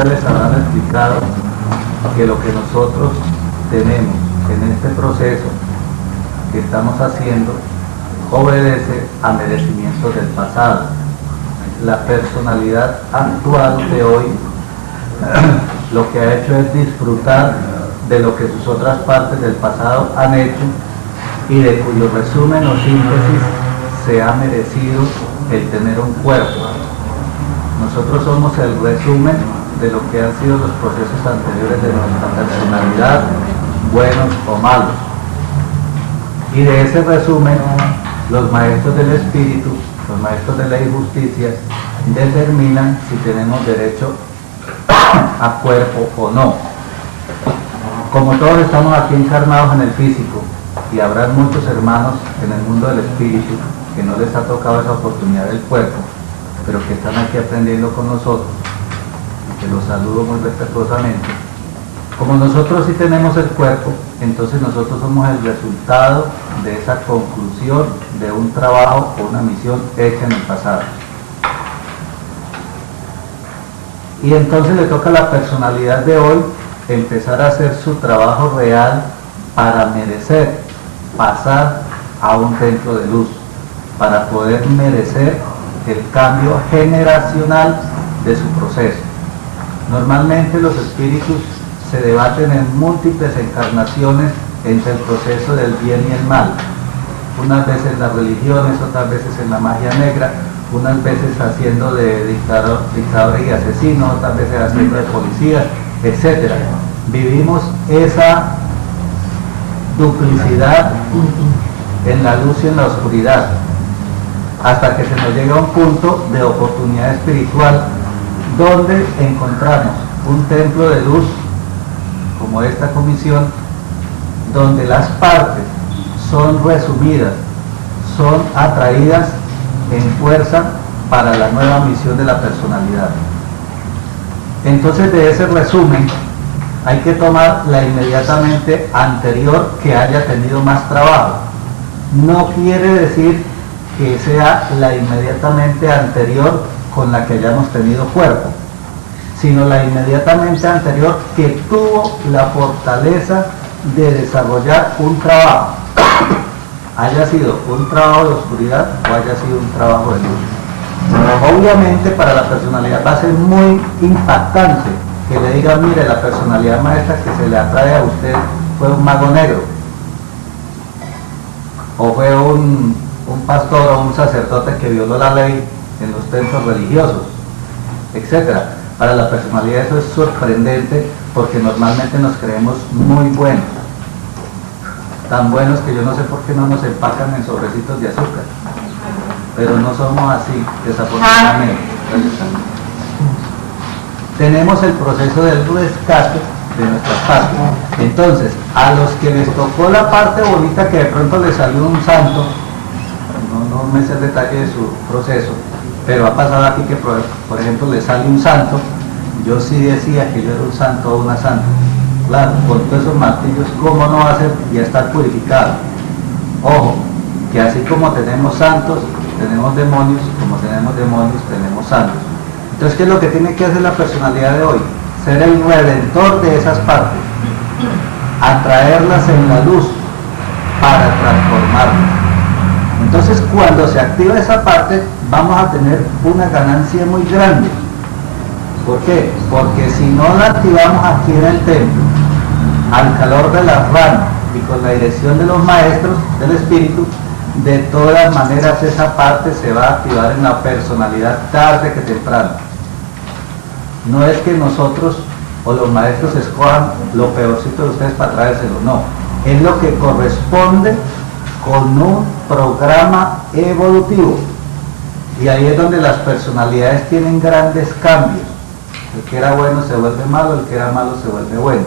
ya les habrán explicado que lo que nosotros tenemos en este proceso que estamos haciendo obedece a merecimientos del pasado. La personalidad actual de hoy lo que ha hecho es disfrutar de lo que sus otras partes del pasado han hecho y de cuyo resumen o síntesis se ha merecido el tener un cuerpo. Nosotros somos el resumen de lo que han sido los procesos anteriores de nuestra personalidad, buenos o malos. Y de ese resumen, los maestros del espíritu, los maestros de ley y justicia, determinan si tenemos derecho a cuerpo o no. Como todos estamos aquí encarnados en el físico, y habrá muchos hermanos en el mundo del espíritu que no les ha tocado esa oportunidad del cuerpo, pero que están aquí aprendiendo con nosotros, y que los saludo muy respetuosamente. Como nosotros sí tenemos el cuerpo, entonces nosotros somos el resultado de esa conclusión de un trabajo o una misión hecha en el pasado. Y entonces le toca a la personalidad de hoy empezar a hacer su trabajo real para merecer pasar a un templo de luz, para poder merecer el cambio generacional de su proceso. Normalmente los espíritus se debaten en múltiples encarnaciones entre el proceso del bien y el mal, unas veces en las religiones, otras veces en la magia negra, unas veces haciendo de dictadores y asesinos, otras veces haciendo de policías, etc. Vivimos esa duplicidad en la luz y en la oscuridad, hasta que se nos llega a un punto de oportunidad espiritual donde encontramos un templo de luz como esta comisión, donde las partes son resumidas, son atraídas en fuerza para la nueva misión de la personalidad. Entonces, de ese resumen hay que tomar la inmediatamente anterior que haya tenido más trabajo. No quiere decir que sea la inmediatamente anterior con la que hayamos tenido cuerpo, sino la inmediatamente anterior que tuvo la fortaleza de desarrollar un trabajo, haya sido un trabajo de oscuridad o haya sido un trabajo de luz. Obviamente para la personalidad va a ser muy impactante que le digan, mire, la personalidad maestra que se le atrae a usted fue un mago negro, o fue un pastor o un sacerdote que violó la ley en los templos religiosos, etc. Para la personalidad eso es sorprendente, porque normalmente nos creemos muy buenos, tan buenos que yo no sé por qué no nos empacan en sobrecitos de azúcar, pero no somos así, desafortunadamente. Tenemos el proceso del rescate de nuestras partes. Entonces, a los que les tocó la parte bonita, que de pronto les salió un santo, no me sé el detalle de su proceso, pero ha pasado aquí que por ejemplo le sale un santo. Yo sí decía que yo era un santo o una santa. Claro, con todos esos martillos, ¿cómo no va a ser y a estar purificado? Ojo, que así como tenemos santos, tenemos demonios, como tenemos demonios, tenemos santos. Entonces, ¿qué es lo que tiene que hacer la personalidad de hoy? Ser el redentor de esas partes, atraerlas en la luz para transformarlas. Entonces, cuando se activa esa parte, vamos a tener una ganancia muy grande. ¿Por qué? Porque si no la activamos aquí en el templo, al calor de la rama y con la dirección de los maestros del espíritu, de todas maneras esa parte se va a activar en la personalidad tarde que temprano. No es que nosotros o los maestros escojan lo peorcito de ustedes para traérselo, no. Es lo que corresponde con un programa evolutivo. Y ahí es donde las personalidades tienen grandes cambios. El que era bueno se vuelve malo, el que era malo se vuelve bueno,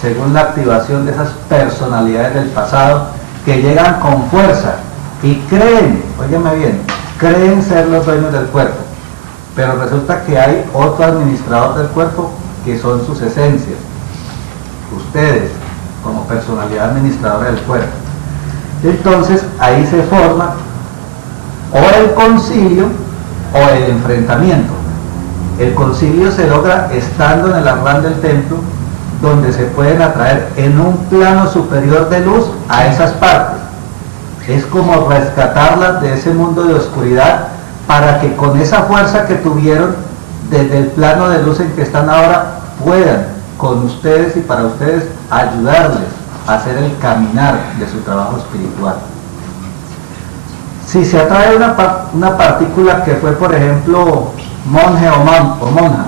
según la activación de esas personalidades del pasado que llegan con fuerza y creen, óigame bien, creen ser los dueños del cuerpo, pero resulta que hay otro administrador del cuerpo que son sus esencias, ustedes como personalidad administradora del cuerpo. Entonces ahí se forma o el concilio o el enfrentamiento. El concilio se logra estando en el arrán del templo, donde se pueden atraer en un plano superior de luz a esas partes. Es como rescatarlas de ese mundo de oscuridad para que con esa fuerza que tuvieron desde el plano de luz en que están ahora puedan con ustedes y para ustedes ayudarles a hacer el caminar de su trabajo espiritual. Si se atrae una partícula que fue, por ejemplo, monje o monja,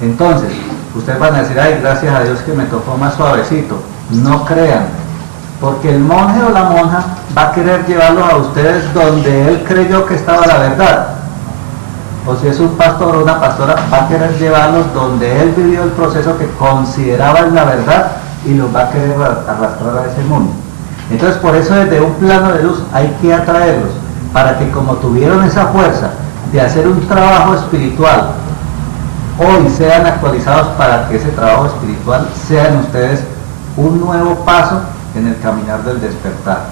entonces ustedes van a decir, ay, gracias a Dios que me tocó más suavecito. No crean, porque el monje o la monja va a querer llevarlos a ustedes donde él creyó que estaba la verdad. O si es un pastor o una pastora, va a querer llevarlos donde él vivió el proceso que consideraba la verdad y los va a querer arrastrar a ese mundo. Entonces, por eso desde un plano de luz hay que atraerlos, para que como tuvieron esa fuerza de hacer un trabajo espiritual, hoy sean actualizados para que ese trabajo espiritual sea en ustedes un nuevo paso en el caminar del despertar.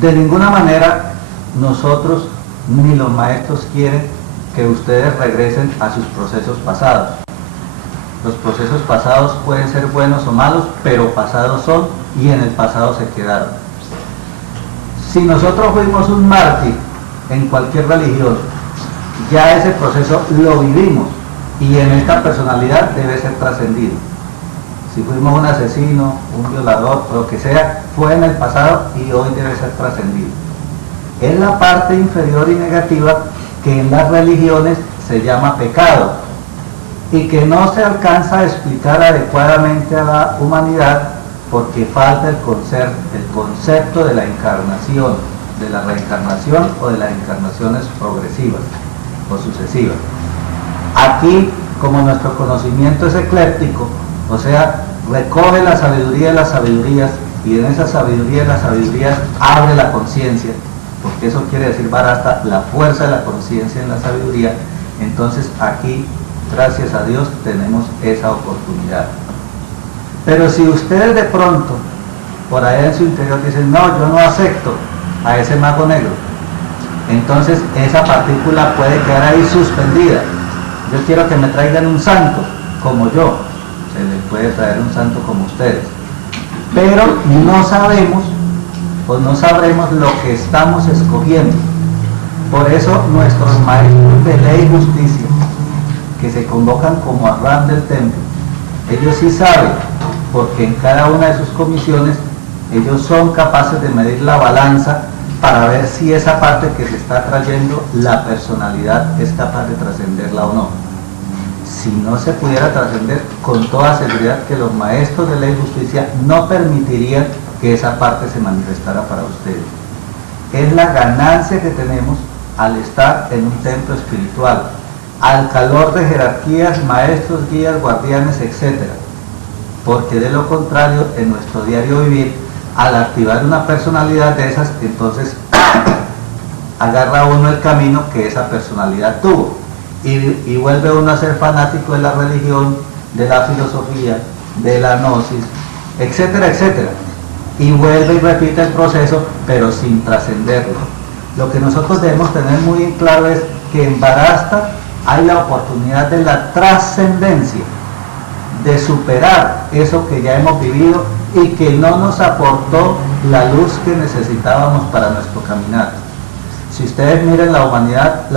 De ninguna manera nosotros ni los maestros quieren que ustedes regresen a sus procesos pasados. Los procesos pasados pueden ser buenos o malos, pero pasados son y en el pasado se quedaron. Si nosotros fuimos un mártir en cualquier religión, ya ese proceso lo vivimos y en esta personalidad debe ser trascendido. Si fuimos un asesino, un violador, lo que sea, fue en el pasado y hoy debe ser trascendido. Es la parte inferior y negativa que en las religiones se llama pecado y que no se alcanza a explicar adecuadamente a la humanidad porque falta el concepto de la encarnación, de la reencarnación o de las encarnaciones progresivas o sucesivas. Aquí, como nuestro conocimiento es ecléptico, o sea, recoge la sabiduría de las sabidurías y en esa sabiduría de las sabidurías abre la conciencia, porque eso quiere decir barata la fuerza de la conciencia en la sabiduría. Entonces aquí, gracias a Dios, tenemos esa oportunidad. Pero si ustedes de pronto, por allá en su interior dicen, no, yo no acepto a ese mago negro, entonces esa partícula puede quedar ahí suspendida. Yo quiero que me traigan un santo como yo. Se les puede traer un santo como ustedes. Pero no sabemos o no sabremos lo que estamos escogiendo. Por eso nuestros maestros de ley y justicia, que se convocan como arrán del templo, ellos sí saben, porque en cada una de sus comisiones ellos son capaces de medir la balanza para ver si esa parte que se está trayendo, la personalidad es capaz de trascenderla o no. Si no se pudiera trascender, con toda seguridad que los maestros de ley y justicia no permitirían que esa parte se manifestara para ustedes. Es la ganancia que tenemos al estar en un templo espiritual, al calor de jerarquías, maestros, guías, guardianes, etc. Porque de lo contrario, en nuestro diario vivir, al activar una personalidad de esas, entonces agarra uno el camino que esa personalidad tuvo y vuelve uno a ser fanático de la religión, de la filosofía, de la gnosis, etcétera, etcétera, y vuelve y repite el proceso, pero sin trascenderlo. Lo que nosotros debemos tener muy en claro es que en Varasta hay la oportunidad de la trascendencia, de superar eso que ya hemos vivido y que no nos aportó la luz que necesitábamos para nuestro caminar. Si ustedes miran la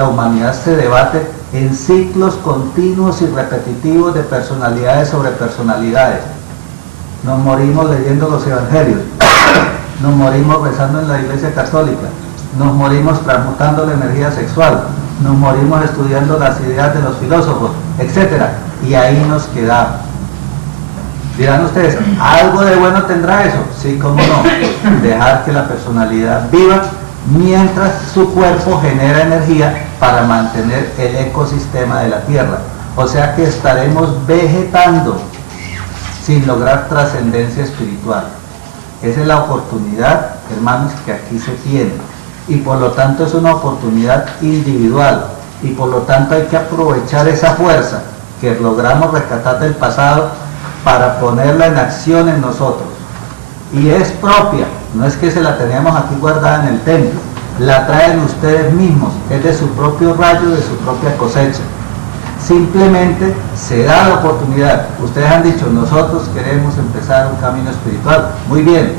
humanidad se debate en ciclos continuos y repetitivos de personalidades sobre personalidades. Nos morimos leyendo los evangelios, nos morimos rezando en la iglesia católica, nos morimos transmutando la energía sexual, nos morimos estudiando las ideas de los filósofos, etc. Y ahí nos quedamos. Dirán ustedes, ¿algo de bueno tendrá eso? Sí, cómo no. Dejar que la personalidad viva mientras su cuerpo genera energía para mantener el ecosistema de la Tierra. O sea que estaremos vegetando sin lograr trascendencia espiritual. Esa es la oportunidad, hermanos, que aquí se tiene. Y por lo tanto es una oportunidad individual. Y por lo tanto hay que aprovechar esa fuerza que logramos rescatar del pasado para ponerla en acción en nosotros. Y es propia, no es que se la teníamos aquí guardada en el templo, la traen ustedes mismos, es de su propio rayo, de su propia cosecha. Simplemente se da la oportunidad. Ustedes han dicho, nosotros queremos empezar un camino espiritual. Muy bien,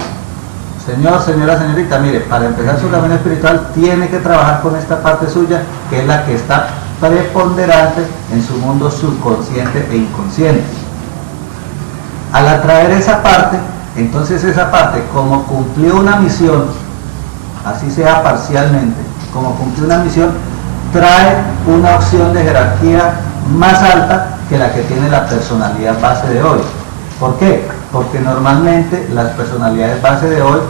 señor, señora, señorita, mire, para empezar su camino espiritual tiene que trabajar con esta parte suya, que es la que está preponderante en su mundo subconsciente e inconsciente. Al atraer esa parte, entonces esa parte, como cumplió una misión, así sea parcialmente, como cumplió una misión, trae una opción de jerarquía más alta que la que tiene la personalidad base de hoy. ¿Por qué? Porque normalmente las personalidades base de hoy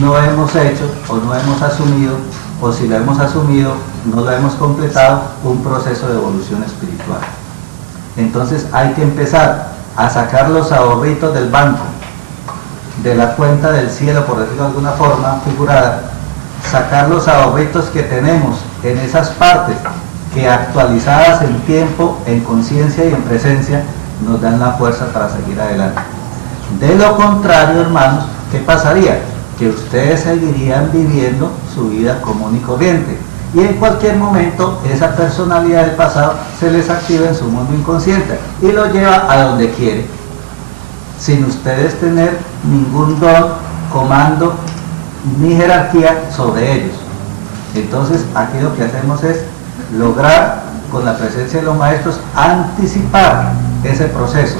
no hemos hecho o no hemos asumido, o si lo hemos asumido, no lo hemos completado, un proceso de evolución espiritual. Entonces hay que empezar a sacar los ahorritos del banco, de la cuenta del cielo, por decirlo de alguna forma figurada, sacar los ahorritos que tenemos en esas partes que actualizadas en tiempo, en conciencia y en presencia nos dan la fuerza para seguir adelante. De lo contrario, hermanos, ¿qué pasaría? Que ustedes seguirían viviendo su vida común y corriente y en cualquier momento esa personalidad del pasado se les activa en su mundo inconsciente y lo lleva a donde quiere, sin ustedes tener ningún don, comando ni jerarquía sobre ellos. Entonces aquí lo que hacemos es lograr, con la presencia de los maestros, anticipar ese proceso,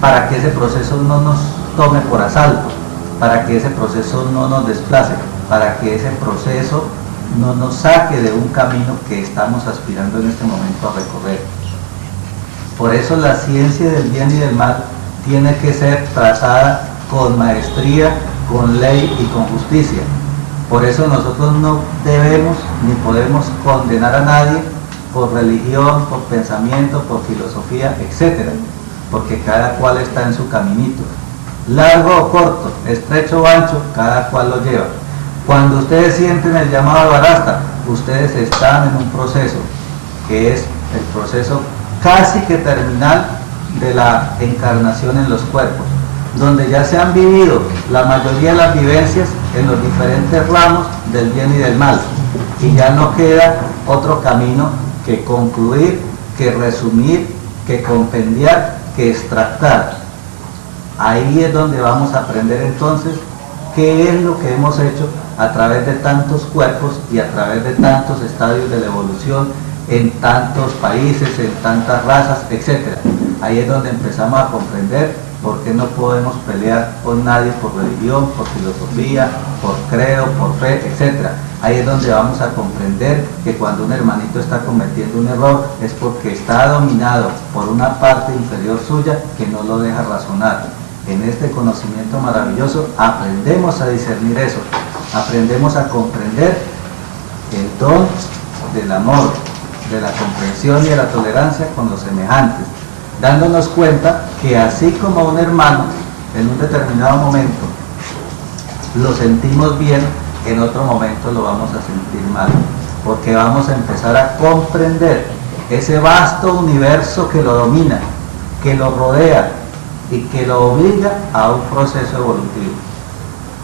para que ese proceso no nos tome por asalto, para que ese proceso no nos desplace, para que ese proceso no nos saque de un camino que estamos aspirando en este momento a recorrer. Por eso la ciencia del bien y del mal tiene que ser trazada con maestría, con ley y con justicia. Por eso nosotros no debemos ni podemos condenar a nadie por religión, por pensamiento, por filosofía, etc. Porque cada cual está en su caminito. Largo o corto, estrecho o ancho, cada cual lo lleva. Cuando ustedes sienten el llamado a Varasta, ustedes están en un proceso que es el proceso casi que terminal de la encarnación en los cuerpos, donde ya se han vivido la mayoría de las vivencias en los diferentes ramos del bien y del mal, y ya no queda otro camino que concluir, que resumir, que compendiar, que extractar. Ahí es donde vamos a aprender entonces qué es lo que hemos hecho a través de tantos cuerpos y a través de tantos estadios de la evolución, en tantos países, en tantas razas, etc. Ahí es donde empezamos a comprender por qué no podemos pelear con nadie por religión, por filosofía, por credo, por fe, etc. Ahí es donde vamos a comprender que cuando un hermanito está cometiendo un error es porque está dominado por una parte inferior suya que no lo deja razonar. En este conocimiento maravilloso aprendemos a discernir eso, aprendemos a comprender el don del amor, de la comprensión y de la tolerancia con los semejantes, dándonos cuenta que así como un hermano en un determinado momento lo sentimos bien, en otro momento lo vamos a sentir mal, porque vamos a empezar a comprender ese vasto universo que lo domina, que lo rodea y que lo obliga a un proceso evolutivo.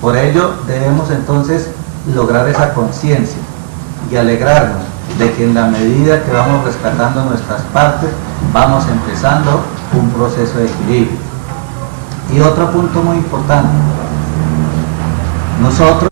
Por ello debemos entonces lograr esa conciencia y alegrarnos de que en la medida que vamos rescatando nuestras partes, vamos empezando un proceso de equilibrio. Y otro punto muy importante, nosotros